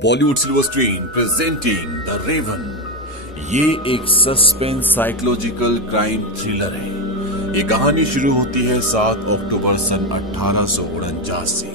Bollywood silver screen presenting the raven. ये एक suspense psychological crime thriller है। ये कहानी शुरू होती है 7 अक्टूबर सन 1849 से।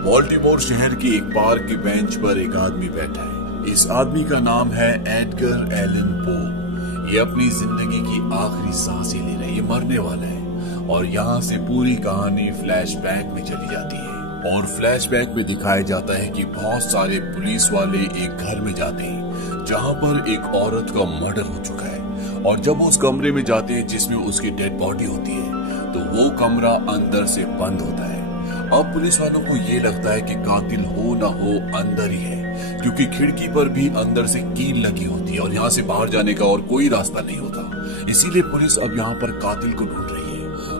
बाल्टीमोर शहर के एक पार्क की बेंच पर एक आदमी बैठा है। इस आदमी का नाम है एडगर एलन पो। ये अपनी जिंदगी की आखिरी सांसें ले रहा है, ये मरने वाला है। और यहाँ से पूरी कहानी फ्लैशबैक में चली जाती है और फ्लैशबैक में दिखाया जाता है कि बहुत सारे पुलिस वाले एक घर में जाते हैं जहाँ पर एक औरत का मर्डर हो चुका है। और जब उस कमरे में जाते हैं जिसमें उसकी डेड बॉडी होती है तो वो कमरा अंदर से बंद होता है। अब पुलिस वालों को ये लगता है कि कातिल हो ना हो अंदर ही है, क्योंकि खिड़की पर भी अंदर से कील लगी होती है और यहाँ से बाहर जाने का और कोई रास्ता नहीं होता। इसीलिए पुलिस अब यहाँ पर कातिल को ढूंढ रही है।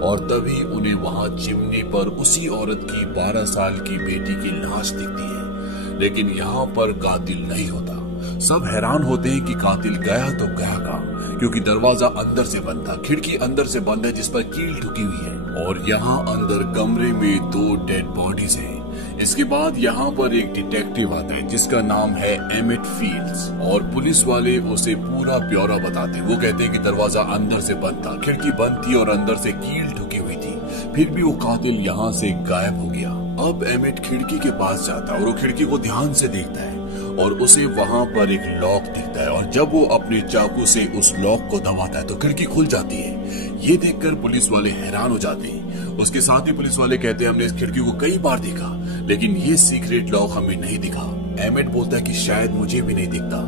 और तभी उन्हें वहां चिमनी पर उसी औरत की 12 साल की बेटी की लाश दिखती है, लेकिन यहाँ पर कातिल नहीं होता। सब हैरान होते हैं कि कातिल गया तो गया कहाँ, क्योंकि दरवाजा अंदर से बंद था, खिड़की अंदर से बंद है जिस पर कील ठुकी हुई है और यहाँ अंदर कमरे में 2 डेड बॉडीज हैं। इसके बाद यहाँ पर एक डिटेक्टिव आता है जिसका नाम है एमिट फील्ड्स और पुलिस वाले उसे पूरा ब्यौरा बताते हैं। वो कहते हैं कि दरवाजा अंदर से बंद था, खिड़की बंद थी और अंदर से कील ठुकी हुई थी, फिर भी वो कातिल यहाँ से गायब हो गया। अब एमिट खिड़की के पास जाता है और वो खिड़की को ध्यान से देखता है और उसे वहाँ पर एक लॉक दिखता है और जब वो अपने चाकू से उस लॉक को दबाता है तो खिड़की खुल जाती है। ये देखकर पुलिस वाले हैरान हो जाते हैं। उसके साथ ही पुलिस वाले कहते हैं हमने इस खिड़की को कई बार देखा लेकिन ये सीक्रेट लॉक हमें नहीं दिखा। एमिट बोलता है कि शायद मुझे भी नहीं दिखता,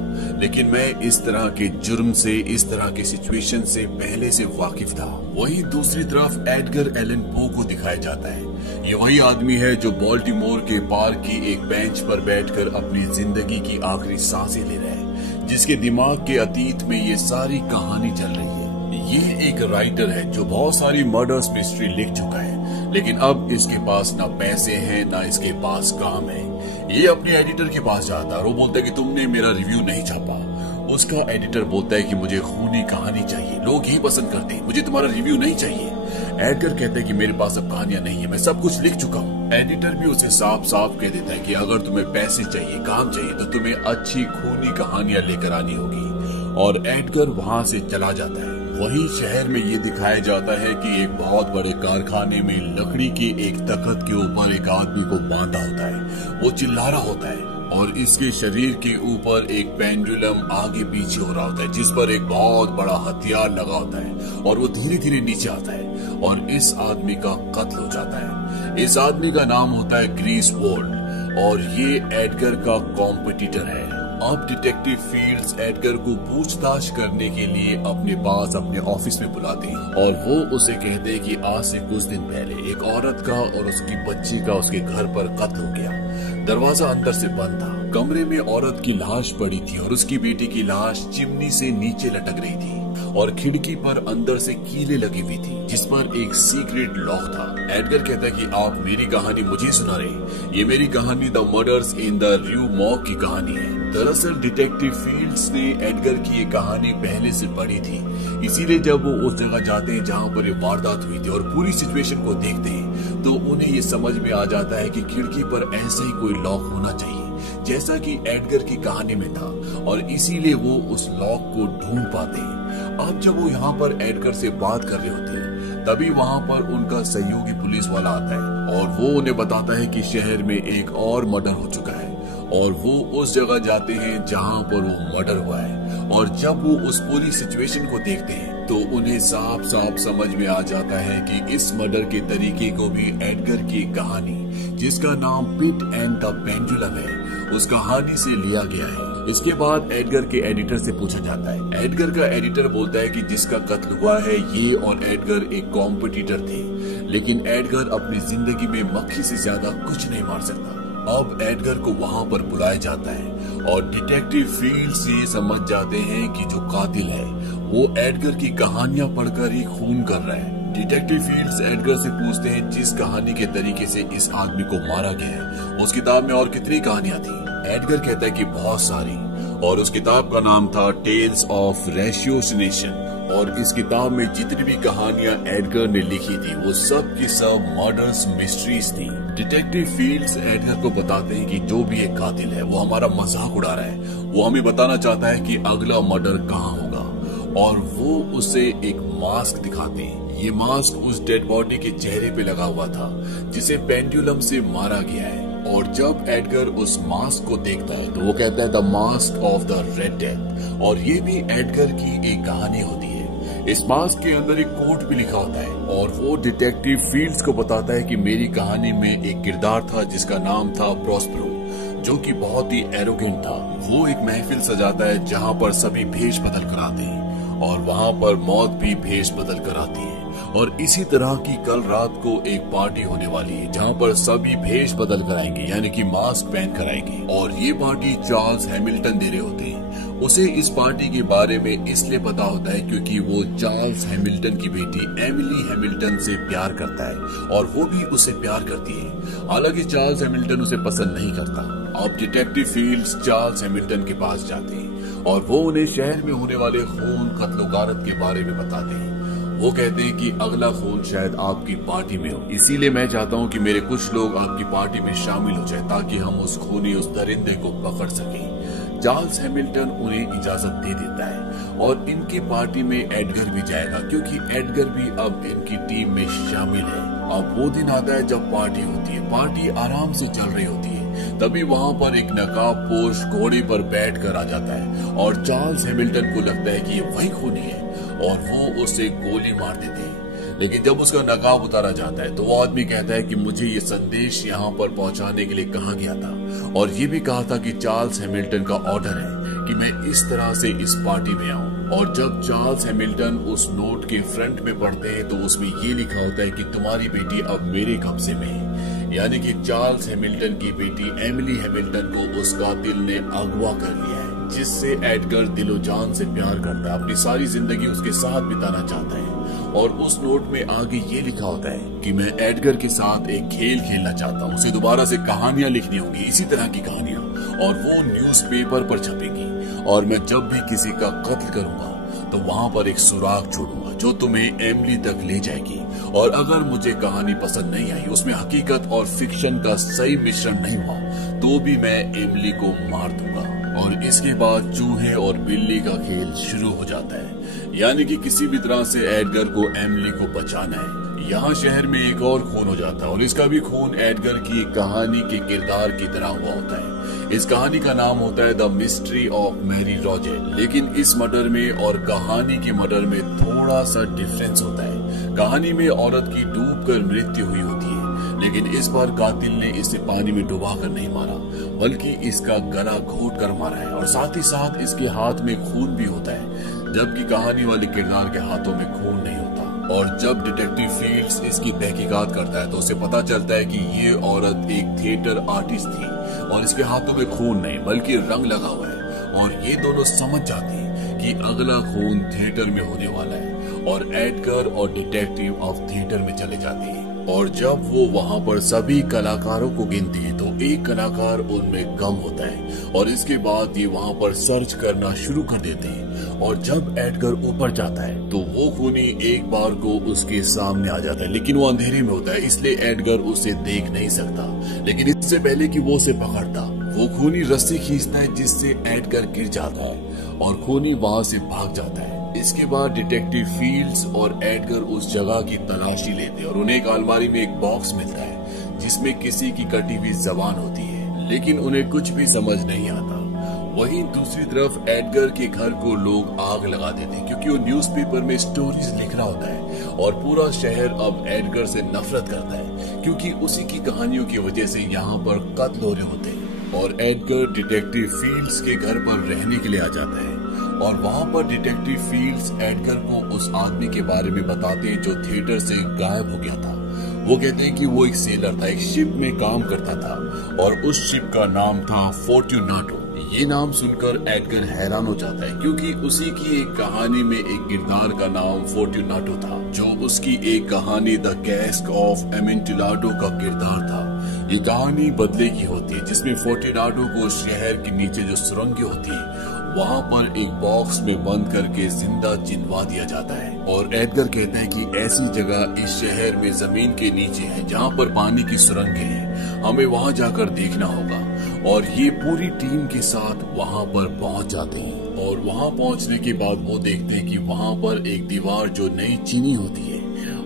लेकिन मैं इस तरह के जुर्म से, इस तरह के सिचुएशन से पहले से वाकिफ था। वहीं दूसरी तरफ एडगर एलन पो को दिखाया जाता है। ये वही आदमी है जो बाल्टीमोर के पार्क की एक बेंच पर बैठकर अपनी जिंदगी की आखिरी सांसें ले रहा है, जिसके दिमाग के अतीत में ये सारी कहानी चल रही है। ये एक राइटर है जो बहुत सारी मर्डर्स मिस्ट्री लिख चुका है, लेकिन अब इसके पास ना पैसे हैं ना इसके पास काम है। ये अपने एडिटर के पास जाता है और वो बोलता है कि तुमने मेरा रिव्यू नहीं छापा। उसका एडिटर बोलता है कि मुझे खूनी कहानी चाहिए, लोग यही पसंद करते हैं, मुझे तुम्हारा रिव्यू नहीं चाहिए। एडगर कहता है कि मेरे पास अब कहानियां नहीं है, मैं सब कुछ लिख चुका हूँ। एडिटर भी उसे साफ साफ कह देता है कि अगर तुम्हें पैसे चाहिए, काम चाहिए तो तुम्हें अच्छी खूनी कहानियां लेकर आनी होगी। और एडगर वहां से चला जाता है। वहीं शहर में ये दिखाया जाता है कि एक बहुत बड़े कारखाने में लकड़ी के एक तख्त के ऊपर एक आदमी को बांधा होता है। वो चिल्ला रहा होता है और इसके शरीर के ऊपर एक पेंडुलम आगे पीछे हो रहा होता है जिस पर एक बहुत बड़ा हथियार लगा होता है और वो धीरे धीरे नीचे आता है और इस आदमी का कत्ल हो जाता है। इस आदमी का नाम होता है ग्रीसवोल्ड और ये एडगर का कॉम्पिटिटर है। अब डिटेक्टिव फील्ड्स एडगर को पूछताछ करने के लिए अपने पास अपने ऑफिस में बुलाते हैं और वो उसे कहते हैं कि आज से कुछ दिन पहले एक औरत का और उसकी बच्ची का उसके घर पर कत्ल हो गया। दरवाजा अंदर से बंद था, कमरे में औरत की लाश पड़ी थी और उसकी बेटी की लाश चिमनी से नीचे लटक रही थी और खिड़की पर अंदर से कीलें लगी हुई थी जिस पर एक सीक्रेट लॉक था। एडगर कहता है कि आप मेरी कहानी मुझे सुना रहे, ये मेरी कहानी the murders in the Rue Morgue की कहानी है। दरअसल डिटेक्टिव फील्ड्स ने एडगर की ये कहानी पहले से पढ़ी थी, इसीलिए जब वो उस जगह जाते हैं जहाँ पर ये वारदात हुई थी और पूरी सिचुएशन को देखते हैं तो उन्हें ये समझ में आ जाता है कि खिड़की पर ऐसा ही कोई लॉक होना चाहिए जैसा कि एडगर की कहानी में था और इसीलिए वो उस लॉक को ढूंढ पाते हैं। अब जब वो यहाँ पर एडगर से बात कर रहे होते हैं तभी वहाँ पर उनका सहयोगी पुलिस वाला आता है और वो उन्हें बताता है कि शहर में एक और मर्डर हो चुका है और वो उस जगह जाते हैं जहाँ पर वो मर्डर हुआ है। और जब वो उस पूरी सिचुएशन को देखते हैं तो उन्हें साफ साफ समझ में आ जाता है कि इस मर्डर के तरीके को भी एडगर की कहानी जिसका नाम पिट एंड द पेंडुलम है उस कहानी से लिया गया है। इसके बाद एडगर के एडिटर से पूछा जाता है। एडगर का एडिटर बोलता है कि जिसका कत्ल हुआ है ये और एडगर एक कॉम्पिटिटर थे, लेकिन एडगर अपनी जिंदगी में मक्खी से ज्यादा कुछ नहीं मार सकता। अब एडगर को वहां पर बुलाया जाता है और डिटेक्टिव फील्ड्स ये समझ जाते हैं कि जो कातिल है वो एडगर की कहानियां पढ़कर ही खून कर रहा है। डिटेक्टिव फील्ड्स एडगर से पूछते हैं जिस कहानी के तरीके से इस आदमी को मारा गया है उस किताब में और कितनी कहानियां थी। एडगर कहता है कि बहुत सारी और उस किताब का नाम था टेल्स ऑफ रेशियोसिनेशन और इस किताब में जितनी भी कहानियां एडगर ने लिखी थी वो सब की सब मर्डर्स मिस्ट्रीज थी। डिटेक्टिव फील्ड्स एडगर को बताते हैं कि जो भी एक कातिल है वो हमारा मजाक उड़ा रहा है, वो हमें बताना चाहता है कि अगला मर्डर कहाँ होगा, और वो उसे एक मास्क दिखाते हैं। ये मास्क उस डेड बॉडी के चेहरे पे लगा हुआ था जिसे पेंडुलम से मारा गया है। और जब एडगर उस मास्क को देखता है तो वो कहता है the mask of the red death, और ये भी एडगर की एक कहानी होती है। इस मास्क के अंदर एक कोट भी लिखा होता है और वो डिटेक्टिव फील्ड्स को बताता है कि मेरी कहानी में एक किरदार था जिसका नाम था प्रोस्पेरो, जो कि बहुत ही एरोगेंट था। वो एक महफिल सजाता है जहाँ पर सभी भेष बदल कर आते हैं और वहाँ पर मौत भी भेष बदल कर आती है। और इसी तरह की कल रात को एक पार्टी होने वाली है जहाँ पर सभी भेष बदल कर आएंगे, यानी कि मास्क पहन कर आएंगे। और ये पार्टी चार्ल्स हैमिल्टन दे रहे होते हैं। उसे इस पार्टी के बारे में इसलिए पता होता है क्योंकि वो चार्ल्स हैमिल्टन की बेटी एमिली हैमिल्टन से प्यार करता है और वो भी उसे प्यार करती है। हालांकि चार्ल्स हैमिल्टन उसे पसंद नहीं करता। अब डिटेक्टिव फील्ड्स चार्ल्स हैमिल्टन के पास जाते हैं और वो उन्हें शहर में होने वाले खून कत्ल गारत के बारे में बताते हैं। वो कहते हैं कि अगला खून शायद आपकी पार्टी में हो, इसीलिए मैं चाहता हूँ कि मेरे कुछ लोग आपकी पार्टी में शामिल हो जाए ताकि हम उस खूनी उस दरिंदे को पकड़ सकें। चार्ल्स हैमिल्टन उन्हें इजाजत दे देता है और इनकी पार्टी में एडगर भी जाएगा क्योंकि एडगर भी अब इनकी टीम में शामिल है। अब वो दिन आता है जब पार्टी होती है। पार्टी आराम से चल रही होती है, तभी वहाँ पर एक नकाबपोश घोड़े पर बैठकर आ जाता है और चार्ल्स हैमिल्टन को लगता है कि ये वही खूनी है और वो उसे गोली मार देते हैं। लेकिन जब उसका नकाब उतारा जाता है तो वो आदमी कहता है कि मुझे ये संदेश यहाँ पर पहुंचाने के लिए कहा गया था और ये भी कहा था कि चार्ल्स हैमिल्टन का ऑर्डर है कि मैं इस तरह से इस पार्टी में आऊं। और जब चार्ल्स हैमिल्टन उस नोट के फ्रंट में पढ़ते हैं तो उसमें ये लिखा होता है कि तुम्हारी बेटी अब मेरे कब्जे में है, यानी कि चार्ल्स हैमिल्टन की बेटी एमिली हैमिल्टन को उस कातिल ने अगवा कर लिया है जिससे एडगर दिलो जान से प्यार करता है, अपनी सारी जिंदगी उसके साथ बिताना चाहता है। और उस नोट में आगे ये लिखा होता है कि मैं एडगर के साथ एक खेल खेलना चाहता हूँ, उसे दोबारा से कहानियां लिखनी होंगी, इसी तरह की कहानियां, और वो न्यूज़पेपर पर छपेगी। और मैं जब भी किसी का कत्ल करूंगा तो वहां पर एक सुराग छोड़ूंगा जो तुम्हें एमिली तक ले जाएगी। और अगर मुझे कहानी पसंद नहीं आई, उसमें हकीकत और फिक्शन का सही मिश्रण नहीं हुआ, तो भी मैं एमिली को मार दूंगा। और इसके बाद चूहे और बिल्ली का खेल शुरू हो जाता है, यानी कि किसी भी तरह से एडगर को एमिली को बचाना है। यहाँ शहर में एक और खून हो जाता है और इसका भी खून एडगर की कहानी के किरदार की तरह हुआ होता है। इस कहानी का नाम होता है the mystery of Marie Roget. लेकिन इस मर्डर में और कहानी के मर्डर में थोड़ा सा डिफरेंस होता है। कहानी में औरत की डूबकर मृत्यु हुई होती है, लेकिन इस बार कातिल ने इसे पानी में डुबाकर नहीं मारा, बल्कि इसका गला घोट कर मारा है और साथ ही साथ इसके हाथ में खून भी होता है, जबकि कहानी वाले किरदार के हाथों में खून नहीं होता। और जब डिटेक्टिव फील्ड्स इसकी तहकीकात करता है तो उसे पता चलता है कि ये औरत एक थिएटर आर्टिस्ट थी और इसके हाथों में खून नहीं बल्कि रंग लगा हुआ है। और ये दोनों समझ जाते हैं कि अगला खून थिएटर में होने वाला है और एडगर और डिटेक्टिव अब थिएटर में चले जाते हैं। और जब वो वहाँ पर सभी कलाकारों को गिनते हैं तो एक कलाकार उनमें कम होता है और इसके बाद ये वहाँ पर सर्च करना शुरू कर देते हैं। और जब एडगर ऊपर जाता है तो वो खूनी एक बार को उसके सामने आ जाता है, लेकिन वो अंधेरे में होता है इसलिए एडगर उसे देख नहीं सकता। लेकिन इससे पहले कि वो उसे पकड़ता, वो खूनी रस्सी खींचता है जिससे एडगर गिर जाता है और खूनी वहाँ से भाग जाता है। इसके बाद डिटेक्टिव फील्ड्स और एडगर उस जगह की तलाशी लेते हैं और उन्हें एक अलमारी में एक बॉक्स मिलता है जिसमें किसी की कटी हुई जबान होती है, लेकिन उन्हें कुछ भी समझ नहीं आता। वहीं दूसरी तरफ एडगर के घर को लोग आग लगा देते हैं क्योंकि वो न्यूज़पेपर में स्टोरीज लिख रहा होता है और पूरा शहर अब एडगर से नफरत करता है क्योंकि उसी की कहानियों की वजह से यहाँ पर कत्ल हो रहे होते हैं। और एडगर डिटेक्टिव फील्ड्स के घर पर रहने के लिए आ जाता है और वहाँ पर डिटेक्टिव फील्ड्स एडगर को उस आदमी के बारे में बताते हैं जो थिएटर से गायब हो गया था। वो कहते हैं कि वो एक सेलर था, एक शिप में काम करता था और उस शिप का नाम था फोर्ट्यूनाटो। ये नाम सुनकर एडगर हैरान हो जाता है क्योंकि उसी की एक कहानी में एक किरदार का नाम फोर्ट्यूनाटो था जो उसकी एक कहानी द कैस्क ऑफ एमेंटिलाडो का किरदार था। ये कहानी बदले की होती है जिसमें फोर्ट्यूनाटो को शहर के नीचे जो सुरंगें होती है वहाँ पर एक बॉक्स में बंद करके जिंदा चिनवा दिया जाता है। और एडगर कहते हैं कि ऐसी जगह इस शहर में जमीन के नीचे है जहाँ पर पानी की सुरंगें हैं, हमें वहाँ जाकर देखना होगा। और ये पूरी टीम के साथ वहाँ पर पहुँच जाते हैं। और वहाँ पहुँचने के बाद वो देखते हैं कि वहाँ पर एक दीवार जो नई चीनी होती है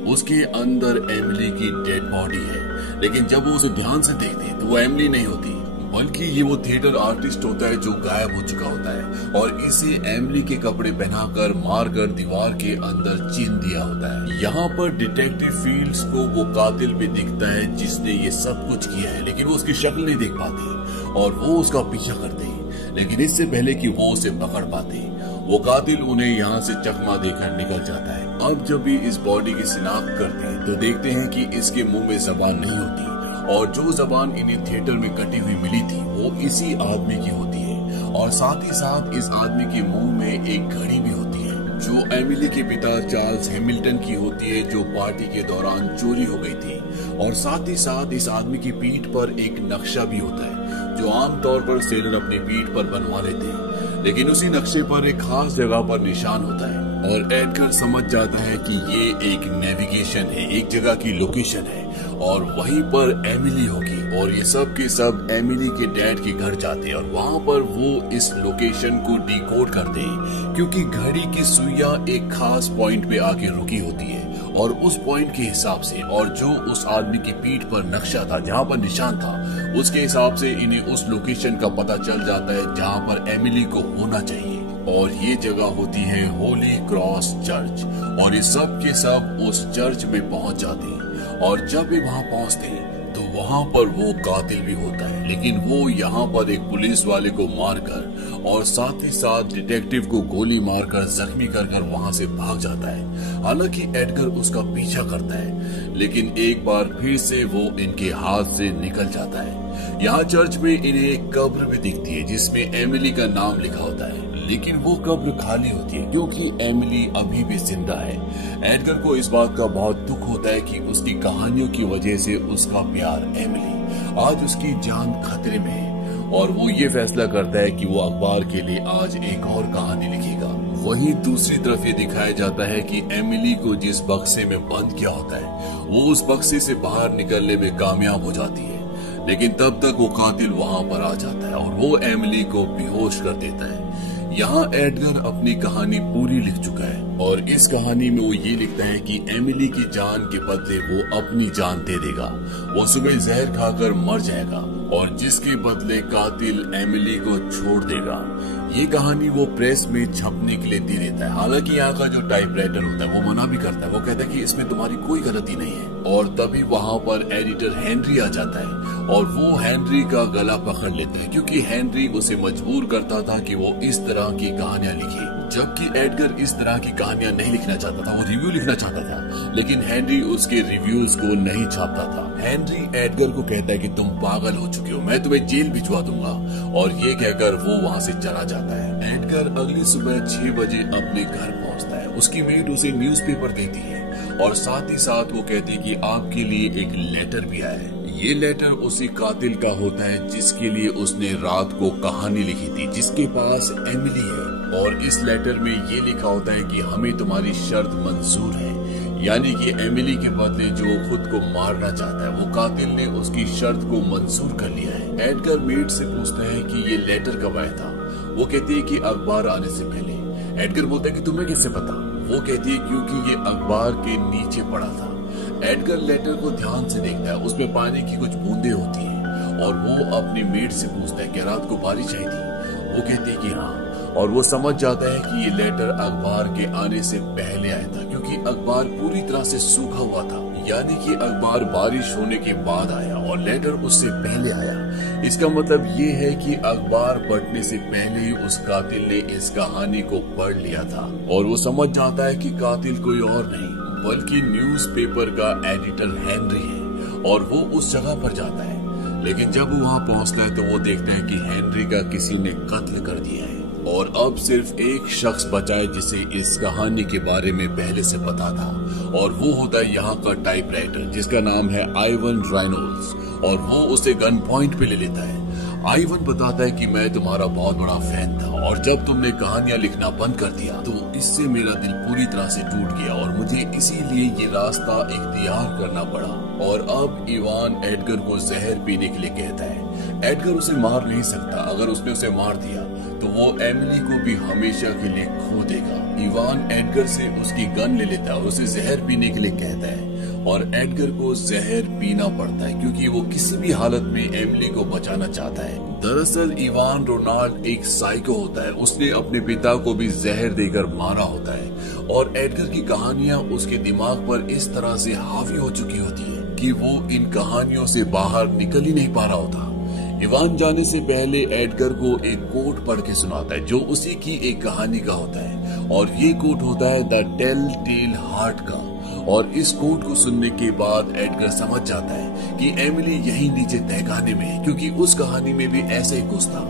उसके अंदर एमिली की डेड बॉडी है। लेकिन जब वो उसे ध्यान से देखते हैं तो वो एमिली नहीं होती, बल्कि ये वो थिएटर आर्टिस्ट होता है जो गायब हो चुका होता है और इसे एमिली के कपड़े पहनाकर मारकर दीवार के अंदर चिन दिया होता है। यहाँ पर डिटेक्टिव फील्ड्स को वो कातिल भी दिखता है जिसने ये सब कुछ किया है, लेकिन वो उसकी शक्ल नहीं देख पाते और वो उसका पीछा करते हैं। लेकिन इससे पहले कि वो उसे पकड़ पाते वो कातिल उन्हें यहाँ से चकमा देकर निकल जाता है। अब जब भी इस बॉडी की शिनाख्त करते हैं तो देखते हैं कि इसके मुंह में जबान नहीं होती और जो जबान इन्हें थिएटर में कटी हुई मिली थी वो इसी आदमी की होती है। और साथ ही साथ इस आदमी के मुंह में एक घड़ी भी होती है जो एमिली के पिता चार्ल्स हैमिल्टन की होती है, जो पार्टी के दौरान चोरी हो गई थी। और साथ ही साथ इस आदमी की पीठ पर एक नक्शा भी होता है जो आमतौर पर सेलर अपनी पीठ पर बनवा लेते हैं, लेकिन उसी नक्शे पर एक खास जगह पर निशान होता है। और एडगर समझ जाता है कि ये एक नेविगेशन है, एक जगह की लोकेशन है और वहीं पर एमिली होगी। और ये सब के सब एमिली के डैड के घर जाते हैं और वहाँ पर वो इस लोकेशन को डिकोड करते हैं, क्योंकि घड़ी की सुइयां एक खास पॉइंट पे आके रुकी होती है और उस पॉइंट के हिसाब से और जो उस आदमी की पीठ पर नक्शा था, जहाँ पर निशान था, उसके हिसाब से इन्हें उस लोकेशन का पता चल जाता है जहाँ पर एमिली को होना चाहिए। और ये जगह होती है होली क्रॉस चर्च। और ये सब के सब उस चर्च में पहुंच जाते हैं और जब भी वहां पहुंचते हैं तो वहां पर वो कातिल भी होता है, लेकिन वो यहाँ पर एक पुलिस वाले को मारकर और साथ ही साथ डिटेक्टिव को गोली मारकर जख्मी कर वहां से भाग जाता है। हालांकि एडगर उसका पीछा करता है, लेकिन एक बार फिर से वो इनके हाथ से निकल जाता है। यहाँ चर्च में इन्हें एक कब्र भी दिखती है जिसमें एमिली का नाम लिखा होता है, लेकिन वो कब्र खाली होती है क्योंकि एमिली अभी भी जिंदा है। एडगर को इस बात का बहुत दुख होता है कि उसकी कहानियों की वजह से उसका प्यार एमिली आज उसकी जान खतरे में है और वो ये फैसला करता है कि वो अखबार के लिए आज एक और कहानी लिखेगा। वहीं दूसरी तरफ ये दिखाया जाता है कि एमिली को जिस बक्से में बंद किया होता है वो उस बक्से से बाहर निकलने में कामयाब हो जाती है, लेकिन तब तक वो कातिल वहां पर आ जाता है और वो एमिली को बेहोश कर देता है। यहाँ एडगर अपनी कहानी पूरी लिख चुका है और इस कहानी में वो ये लिखता है कि एमिली की जान के बदले वो अपनी जान दे देगा। वो सुबह जहर खाकर मर जाएगा और जिसके बदले कातिल एमिली को छोड़ देगा। ये कहानी वो प्रेस में छपने के लिए दे देता है। हालांकि यहाँ का जो टाइपराइटर होता है वो मना भी करता है, वो कहता है कि इसमें तुम्हारी कोई गलती नहीं है। और तभी वहाँ पर एडिटर हेनरी आ जाता है और वो हेनरी का गला पकड़ लेता है क्योंकि हेनरी उसे मजबूर करता था कि वो इस तरह की कहानियां लिखे, जबकि एडगर इस तरह की कहानियां नहीं लिखना चाहता था, वो रिव्यू लिखना चाहता था, लेकिन हेनरी उसके रिव्यूज को नहीं छापता था। हेनरी एडगर को कहता है कि तुम पागल हो चुके हो, मैं तुम्हें जेल भिजवा दूंगा, और ये कहकर वो वहाँ से चला जाता है। एडगर अगली सुबह 6 बजे अपने घर पहुँचता है। उसकी मेड उसे न्यूज़पेपर देती है और साथ ही साथ वो कहती है कि आपके लिए एक लेटर भी आया है। ये लेटर उसी कातिल का होता है जिसके लिए उसने रात को कहानी लिखी थी, जिसके पास एमिली है। और इस लेटर में ये लिखा होता है कि हमें तुम्हारी शर्त मंजूर है, यानी कि एमिली के बदले जो खुद को मारना चाहता है वो कातिल ने उसकी शर्त को मंजूर कर लिया है। एडगर मेड से पूछता है कि ये लेटर कब आया था। वो कहती है कि अखबार आने से पहले। एडगर बोलता है कि तुम्हें कैसे पता। वो कहती है क्योंकि ये अखबार के नीचे पड़ा था। एडगर लेटर को ध्यान से देखता है, उसमें पानी की कुछ बूंदें होती हैं और वो अपनी मेड से पूछता है कि रात को बारिश आई थी। वो कहती है कि हाँ, और वो समझ जाता है कि ये लेटर अखबार के आने से पहले आया था क्योंकि अखबार पूरी तरह से सूखा हुआ था, यानी कि अखबार बारिश होने के बाद आया और लेटर उससे पहले आया। इसका मतलब ये है कि अखबार फटने से पहले ही उस कातिल ने इस कहानी को पढ़ लिया था और वो समझ जाता है कि कातिल कोई और नहीं बल्कि न्यूज़पेपर का एडिटर हेनरी है और वो उस जगह पर जाता है। लेकिन जब वो वहाँ पहुँचता है तो वो देखता है कि हेनरी का किसी ने कत्ल कर दिया है और अब सिर्फ एक शख्स बचा है जिसे इस कहानी के बारे में पहले से पता था, और वो होता है यहाँ का टाइपराइटर जिसका नाम है आइवन रेनॉल्ड्स, और वो उसे गन पॉइंट पे ले लेता है। आइवन बताता है कि मैं तुम्हारा बहुत बड़ा फैन था और जब तुमने कहानियां लिखना बंद कर दिया तो इससे मेरा दिल पूरी तरह से टूट गया और मुझे इसीलिए ये रास्ता इख्तियार करना पड़ा। और अब इवान एडगर को जहर पीने के लिए कहता है। एडगर उसे मार नहीं सकता, अगर उसने उसे मार दिया तो वो एमिली को भी हमेशा के लिए खो देगा। इवान एडगर से उसकी गन ले लेता है और उसे जहर पीने के लिए कहता है और एडगर को जहर पीना पड़ता है क्योंकि वो किसी भी हालत में एमिली को बचाना चाहता है। दरअसल इवान रोनाल्ड एक साइको होता है, उसने अपने पिता को भी जहर देकर मारा होता है और एडगर की कहानियां उसके दिमाग पर इस तरह से हावी हो चुकी होती है कि वो इन कहानियों से बाहर निकल ही नहीं पा रहा होता। इवान जाने से पहले एडगर को एक कोट पढ़ के सुनाता है जो उसी की एक कहानी का होता है और ये कोट होता है द टेल टेल हार्ट का। और इस कोट को सुनने के बाद एडगर समझ जाता है कि एमिली यहीं नीचे तहखाने में है क्योंकि उस कहानी में भी ऐसे ही कुछ था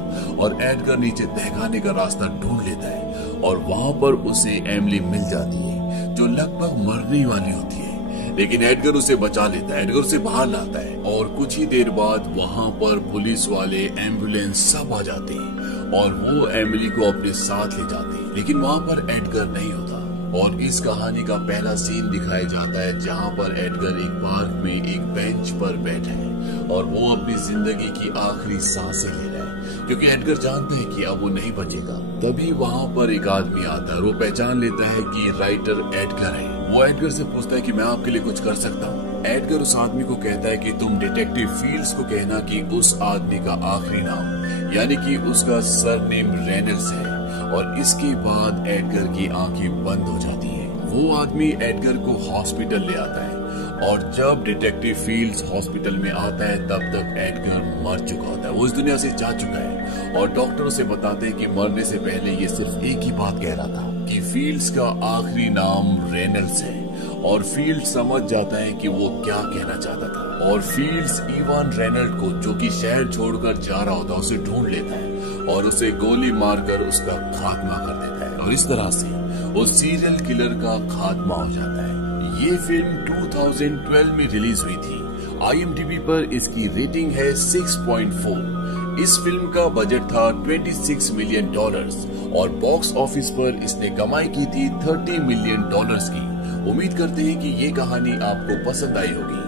और एडगर नीचे तहखाने का रास्ता ढूंढ लेता है और वहां पर उसे एमिली मिल जाती है जो लगभग मरने वाली होती है, लेकिन एडगर उसे बचा लेता है, एडगर उसे बाहर लाता है और कुछ ही देर बाद वहां पर पुलिस वाले, एम्बुलेंस सब आ जाते हैं और वो एमिली को अपने साथ ले जाते हैं, लेकिन वहां पर एडगर नहीं होता। और इस कहानी का पहला सीन दिखाया जाता है जहां पर एडगर एक पार्क में एक बेंच पर बैठा है और वो अपनी जिंदगी की आखिरी सांसें ले रहा है क्योंकि एडगर जानते हैं कि अब वो नहीं बचेगा। तभी वहां पर एक आदमी आता है, वो पहचान लेता है कि राइटर एडगर है। वो एडगर से पूछता है कि मैं आपके लिए कुछ कर सकता हूँ। एडगर उस आदमी को कहता है कि तुम डिटेक्टिव फील्ड्स को कहना कि उस आदमी का आखिरी नाम यानी कि उसका सरनेम रेनल्ड्स है। और इसके बाद एडगर की आंखें बंद हो जाती हैं। वो आदमी एडगर को हॉस्पिटल ले आता है और जब डिटेक्टिव फील्ड्स हॉस्पिटल में आता है तब तक एडगर मर चुका होता है, वो इस दुनिया से जा चुका है और डॉक्टर उसे बताते हैं कि मरने से पहले ये सिर्फ एक ही बात कह रहा था कि फील्ड्स का आखिरी नाम रेनल्ड्स है। और फील्ड्स समझ जाता है कि वो क्या कहना चाहता था और फील्ड्स इवान रेनल्ड को जो कि शहर छोड़कर जा रहा होता है उसे ढूंढ लेता है और उसे गोली मारकर उसका खात्मा कर देता है और इस तरह से उस सीरियल किलर का खात्मा हो जाता है। ये फिल्म 2012 में रिलीज हुई थी। IMDb पर इसकी रेटिंग है 6.4। इस फिल्म का बजट था $26 मिलियन और बॉक्स ऑफिस पर इसने कमाई की थी $30 मिलियन की। उम्मीद करते हैं कि ये कहानी आपको पसंद आई होगी।